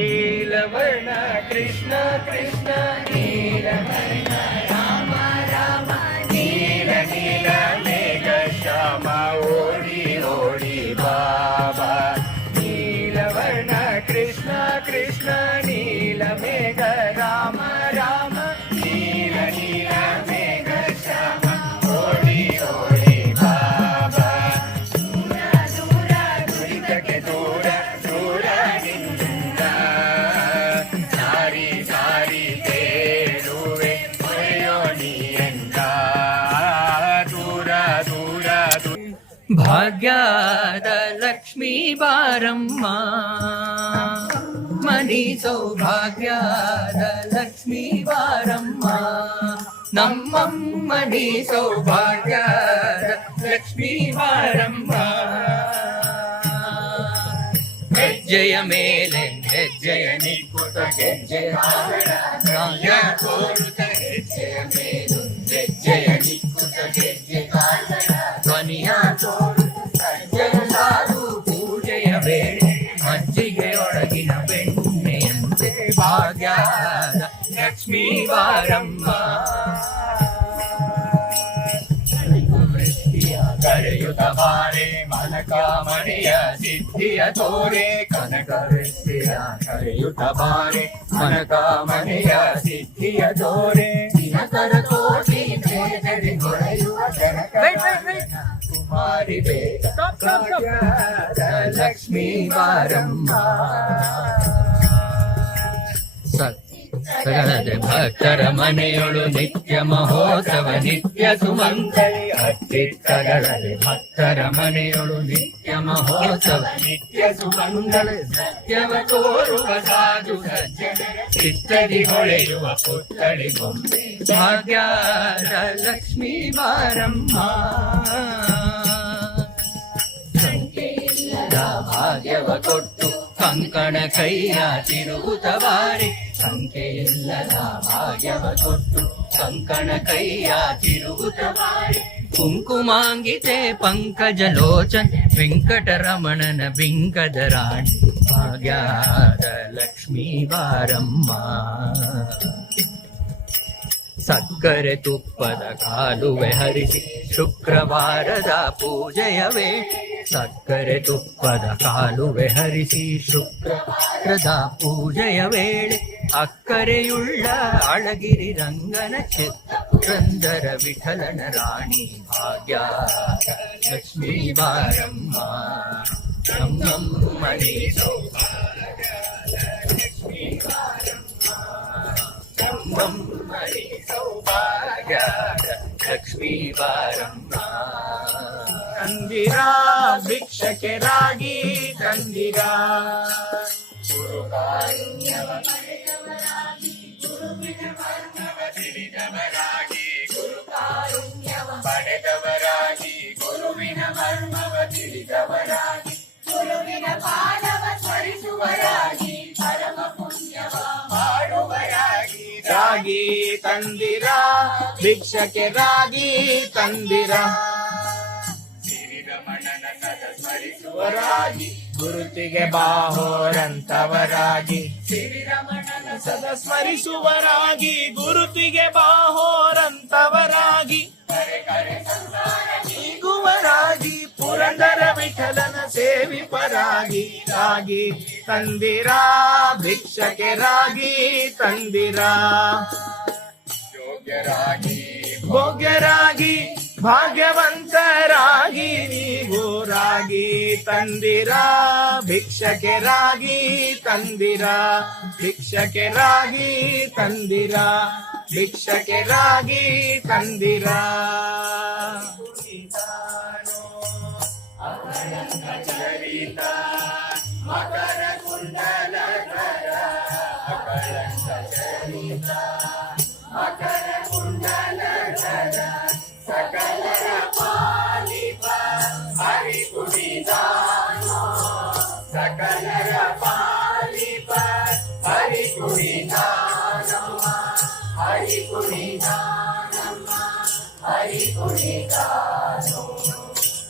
ನೀಲವರ್ಣ ಕೃಷ್ಣ ಕೃಷ್ಣ ನೀಲವರ್ಣ ರಾಮ ರಾಮ ನೀಲ ನೀಲ ಮೇಘ ಶ್ಯಾಮ ಓಡಿ ಓಡಿ ಬಾಬಾ ನೀಲವರ್ಣ ಕೃಷ್ಣ ಕೃಷ್ಣ ನೀಲ ಮೇಘ ರಾಮ ರಾಮ ನೀಲ ನೀಲ ಮೇಘ ಶ್ಯಾಮ ಓಡಿ ಓಡಿ ಬಾಬಾ ದೂರ ದೂರ ದುರಿತಕ್ಕೆ ದೂರ ದೂರ ನಿಂದ ಸಾರಿ ಸಾರಿ ತೇಳುವೆ ಹೊರೆಯೋ ನೀಯಂದ ದೂರ ದೂರ ಭಾಗ್ಯದ ಲಕ್ಷ್ಮೀ ಬಾರಮ್ಮ ಮನಿ ಸೌಭಾಗ್ಯದ ಲಕ್ಷ್ಮೀ ಬಾರಮ್ಮ ನಮ್ಮಮ್ಮನಿ ಸೌಭಾಗ್ಯದ ಲಕ್ಷ್ಮೀ ಬಾರಮ್ಮ ಹೆಜ್ಜೆಯ ಮೇಲೆ ಹೆಜ್ಜೆಯ ನಿಕ್ಕುತ ಹೆಜ್ಜೆಯ ತೋರುತ್ತ ಹೆಜ್ಜೆಯ ಮೇಲು ಹೆಜ್ಜೆಯ ನಿಕ್ಕುತ ಹೆಜ್ಜೆ ಧ್ವನಿಯ ತೋರುತ್ತ ಹೆಜ್ಜೆಯ ಸಾರು ಪೂಜೆಯ ವೇಳೆ ಮಜ್ಜಿಗೆಯೊಳಗಿನ ಬೆಣ್ಣೆಯಂತೆ ಭಾಗ್ಯದ ಲಕ್ಷ್ಮೀ ಬಾರಮ್ಮ ಕರೆಯುತ್ತ ಬಾರೆ ಮನಕಾಮನೆಯ ಸಿದ್ಧಿಯ ತೋರೆ ಕನಕ ವೃಷ್ಟಿಯ ಕರೆಯುತ್ತ ಬಾರೆ ಮನಕಾಮನೆಯ ಸಿದ್ಧಿಯ ತೋರೆ ದಿನಕರ ಕೋಟಿ ಬೇಗನೆ ಹೊಳೆಯುವ ಕುಮಾರಿ ಬೇಗ ಲಕ್ಷ್ಮೀ ಬಾರಮ್ಮ ಸಗಣದೆ ಭಕ್ತರ ಮನೆಯೊಳು ನಿತ್ಯ ಮಹೋತ್ಸವ ನಿತ್ಯ ಸುಮಂಗಲಿ ಅತ್ತಿತ್ತಗಳದೆ ಭಕ್ತರ ಮನೆಯೊಳು ನಿತ್ಯ ಮಹೋತ್ಸವ ನಿತ್ಯ ಸುಮಂಗಲ ಸತ್ಯವ ತೋರುವ ಸಾಧು ಸಜ್ಜನರ ಚಿತ್ತದಿ ಹೊಳೆಯುವ ಪುತ್ತಳಿ ಗೊಂಬೆ ಭಾಗ್ಯದ ಲಕ್ಷ್ಮೀ ಬಾರಮ್ಮ ಭಾಗ್ಯವ ಕೊಟ್ಟು ಕಂಕಣ ಕೈಯ ತಿರುಗುತ್ತ ಬಾರಿ ಸಂಖ್ಯೆಯಿಲ್ಲದ ಭಾಗ್ಯವ ಕೊಟ್ಟು ಕಂಕಣ ಕೈಯ ತಿರುಗುತ್ತ ಬಾರಿ ಕುಂಕುಮಾಂಗಿತೆ ಪಂಕಜ ಲೋಚನ್ ವೆಂಕಟರಮಣನ ಬಿಂಕದ ರಾಣಿ ಭಾಗ್ಯದ ಲಕ್ಷ್ಮೀ ಬಾರಮ್ಮ ಸಕ್ಕರೆ ತುಪ್ಪದ ಕಾಲುವೆ ಹರಿಸಿ ಶುಕ್ರವಾರದ ಪೂಜೆಯ ವೇಳೆ ಸಕ್ಕರೆ ತುಪ್ಪದ ಕಾಲುವೆ ಹರಿಸಿ ಶುಕ್ರವಾರದ ಪೂಜೆಯ ವೇಳೆ ಅಕ್ಕರೆಯುಳ್ಳ ಅಳಗಿರಿ ರಂಗನ ಚಿತ್ತಂದರ ವಿಠಲನ ರಾಣಿ ಭಾಗ್ಯ ಲಕ್ಷ್ಮೀ ಬಾರಮ್ಮ ನಮ್ಮಮ್ಮನಿ ಸೌಭಾಗ್ಯದ ಲಕ್ಷ್ಮೀ ಬಾರಮ್ಮ ನಮ್ಮಮ್ಮನಿ ಸೌಭಾಗ್ಯದ ಲಕ್ಷ್ಮೀ ಬಾರಮ್ಮ ತಂದಿರಾ ಭಿಕ್ಷಕ್ಕೆ ರಾಗಿ ತಂದಿರಾ ಗುರುಕಾರುಣ್ಯವ ಪಡೆದವರಾಗಿ ಗುರುವಿನ ಮರ್ಮವ ತಿಳಿದವರಾಗಿ ಗುರುಕಾರುಣ್ಯವ ಪಡೆದವರಾಗಿ ಗುರುವಿನ ಮರ್ಮವ ತಿಳಿದವರಾಗಿ ಗುರುವಿನ ಪಾದವ ಸ್ಮರಿಸುವರಾಗಿ ಪರಮ ಪುಣ್ಯವ ಮಾಡುವರಾಗಿ ರಾಗಿ ತಂದಿರಾ ಭಿಕ್ಷಕ್ಕೆ ರಾಗಿ ತಂದಿರಾ ಸ್ಮರಿಸುವರಾಗಿ ಗುರುತಿಗೆ ಬಾಹೋರಂತವರಾಗಿ ಶ್ರೀರಮಣನ ಸದ ಸ್ಮರಿಸುವರಾಗಿ ಗುರುತಿಗೆ ಬಾಹೋರಂತವರಾಗಿ ಈಗುವರಾಗಿ ಪುರಂದರ ವಿಠಲನ ಸೇವಿಪರಾಗಿ ರಾಗಿ ತಂದಿರಾ ಭಿಕ್ಷಕ್ಕೆ ರಾಗಿ ತಂದಿರಾ ಯೋಗ್ಯರಾಗಿ ಭೋಗ್ಯರಾಗಿ ಭಾಗ್ಯವಂತರಾಗಿ ನೀವು ರಾಗಿ ತಂದಿರಾ ಭಿಕ್ಷಕ್ಕೆ ರಾಗಿ ತಂದಿರಾ ಭಿಕ್ಷಕ್ಕೆ ರಾಗಿ ತಂದಿರಾ ಭಿಕ್ಷಕ್ಕೆ ರಾಗಿ ತಂದಿರಾ ಚರಿತ ಮಕರ ಕುಂಡಲಧರ ಅಕಳಂಕ ಚರಿತ ಮಕರ ಕುಂಡಲಧರ ಸಕಲರ ಪಾಲಿಪ ಹರಿ ಕುಣಿದಾನೋ ಸಕಲರ ಪಾಲಿಪ ಹರಿ ಕುಣಿದಾನಮ್ಮ ಹರಿ ಕುಣಿದಾನಮ್ಮ ಹರಿ ಕುಣಿದಾನೋ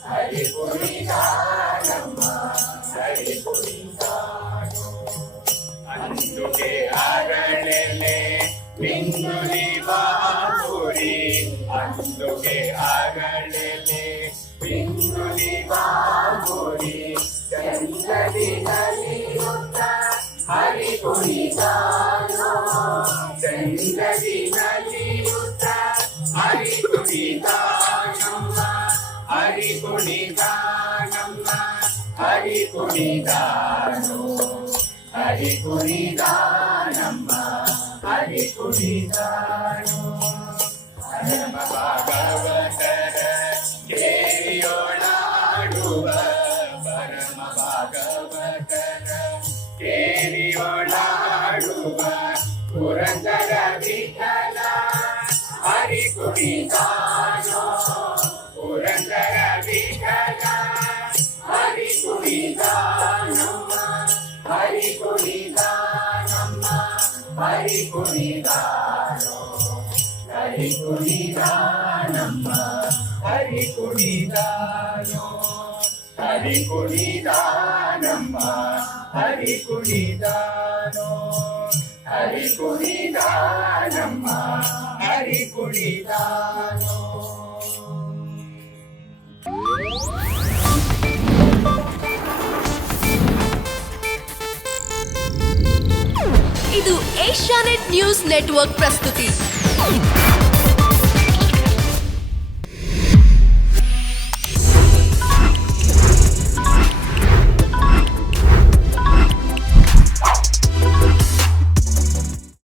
ಹರಿ ಕುಣಿದಾನಮ್ಮ ಹರಿ ಕುಣಿದಾನೋ అందుకే అరళెలే విందుని బాపురి అందుకే అరళెలే విందుని బాపురి చంద్రది నలియుత హరి కునిదానో చంద్రది నలియుత హరి కునిదానమ్మ హరి కునిదానమ్మ హరి కునిదానో హరి కునిదానమ్మ హరి ಕುಣಿದಾನೋ ಪರಮ ಭಾಗವತರ ಕೇರಿಯೊಳಾಡುವ ಪರಮ ಭಾಗವತರ ಕೇರಿಯೊಳಾಡುವ ಪುರಂದರ ವಿಠಲ ಹರಿ ಕುಣಿದಾನೋ ಪುರಂದರ ವಿಠಲ ಹರಿ ಕುಣಿದಾನಮ್ಮ ಹರಿ ಕುಣಿದಾನಮ್ಮ ಹರಿ ಕುಣಿದಾನೋ ಹರಿ ಕುಣಿದಾನಮ್ಮ ಹರಿ ಕುಣಿದಾನೋ ಹರಿ ಕುಣಿದಾನಮ್ಮ ಹರಿ ಕುಣಿದಾನೋ ಹರಿ ಕುಣಿದಾನಮ್ಮ ಹರಿ ಕುಣಿದಾನೋ. ಇದು ಏಷ್ಯಾನೆಟ್ ನ್ಯೂಸ್ ನೆಟ್ವರ್ಕ್ ಪ್ರಸ್ತುತಿ.